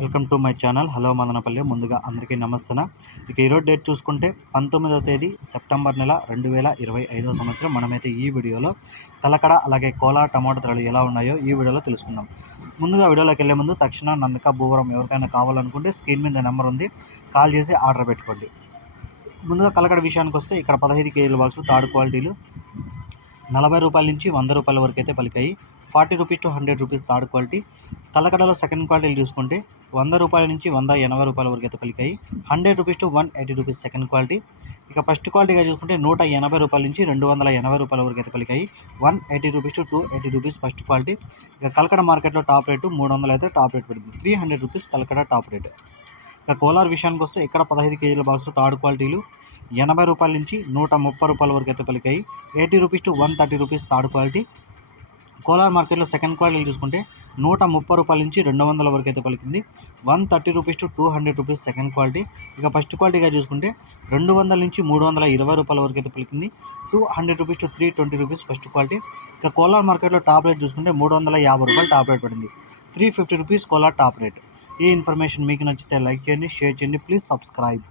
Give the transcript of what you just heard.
Welcome to my channel. Hello Madanapalle. ముందుగా అందరికీ నమస్తన ఇక ఈరోజు డేట్ చూసుకుంటే పంతొమ్మిదవ తేదీ సెప్టెంబర్ నెల రెండు వేల ఇరవై ఐదవ సంవత్సరం. మనమైతే ఈ వీడియోలో తలకడ అలాగే కోలా టమాటా ధరలు ఎలా ఉన్నాయో ఈ వీడియోలో తెలుసుకుందాం. ముందుగా వీడియోలోకి వెళ్ళే ముందు తక్షణ నందక భూవరం ఎవరికైనా కావాలనుకుంటే స్క్రీన్ మీద నెంబర్ ఉంది. కాల్ చేసి ఆర్డర్ పెట్టుకోండి. ముందుగా కలకడ విషయానికి వస్తే ఇక్కడ పదహైదు కేజీల బాక్సులు థర్డ్ క్వాలిటీలు నలభై రూపాయల నుంచి వంద రూపాయల వరకు అయితే పలికాయి. Forty rupees to hundred rupees third quality. తలకడలో second క్వాలిటీలు చూసుకుంటే వంద రూపాయల నుంచి వంద ఎనభై రూపాయల వరకు అయితే పలికాయి. Hundred rupees to one eighty rupees second quality. ఇక ఫస్ట్ క్వాలిటీగా చూసుకుంటే నూట ఎనభై రూపాయల నుంచి రెండు వందల ఎనభై రూపాయల వరకు అయితే పలికాయి. One eighty rupees to two eighty rupees first quality. ఇక కలకడ మార్కెట్లో టాప్ రేటు మూడు వందలు అయితే టాప్ రేట్ పడుతుంది three hundred rupees Kalakada top rate. ఇక కోలార్ విషయానికి వస్తే ఇక్కడ పదహైదు కేజీల బాక్స్ థర్డ్ క్వాలిటీలు. ఎనభై రూపాయల నుంచి నూట ముప్పై రూపాయల వరకు అయితే పలికాయి. Eighty rupees to one thirty rupees third quality. Kolar మార్కెట్లో సెకండ్ క్వాలిటీ చూసుకుంటే నూట ముప్పై రూపాయల నుంచి రెండు వందల వరకు అయితే పలికింది. One thirty rupees to two hundred rupees second quality. ఇక ఫస్ట్ క్వాలిటీగా చూసుకుంటే రెండు వందల నుంచి మూడు వందల ఇరవై రూపాయల వరకు అయితే పలికింది. Two hundred rupees to three twenty rupees first quality. ఇక కోలార్ మార్కెట్లో టాప్ రేట్ చూసుకుంటే మూడు వందల యాభై రూపాయలు టాప్ రేట్ పడింది. Three fifty rupees Kolar top rate. ఈ ఇన్ఫర్మేషన్ మీకు నచ్చితే లైక్ చేయండి షేర్ చేయండి ప్లీజ్ సబ్స్క్రైబ్.